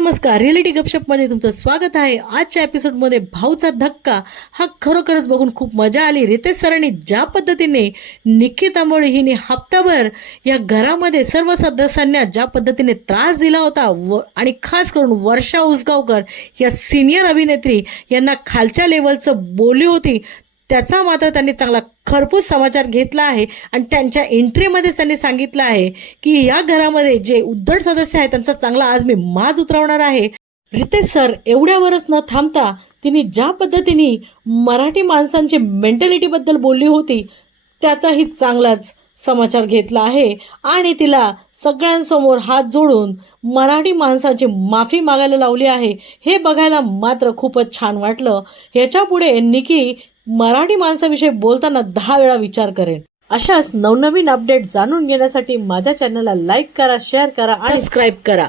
नमस्कार, रिअलिटी गपशपमध्ये तुमचं स्वागत आहे. आजच्या एपिसोडमध्ये भाऊचा धक्का हा खरोखरच बघून खूप मजा आली. रितेश सरांनी ज्या पद्धतीने निकिता मोळे हिने हप्ताभर या घरामध्ये सर्व सदस्यांना ज्या पद्धतीने त्रास दिला होता आणि खास करून वर्षा उसगावकर या सिनियर अभिनेत्री यांना खालच्या लेवलचं बोलली होती, त्याचा मात्र त्यांनी चांगला खरपूस समाचार घेतला आहे. आणि त्यांच्या एंट्रीमध्ये त्यांनी सांगितलं आहे की या घरामध्ये जे उद्धट सदस्य आहेत त्यांचा चांगला आज मी माज उतरवणार आहे. रितेश सर एवढ्यावरच न थांबता तिने ज्या पद्धतीने मराठी माणसांची मेंटॅलिटीबद्दल बोलली होती त्याचाही चांगलाच समाचार घेतला आहे आणि तिला सगळ्यांसमोर हात जोडून मराठी माणसाची माफी मागायला लावली आहे. हे बघायला मात्र खूपच छान वाटलं. ह्याच्या पुढे निकी मराठी माणसाविषयी बोलताना 10 वेळा विचार करेन. अशाच नवनवीन अपडेट जाणून घेण्यासाठी माझ्या चॅनलला लाईक करा, शेअर करा आणि सबस्क्राईब करा.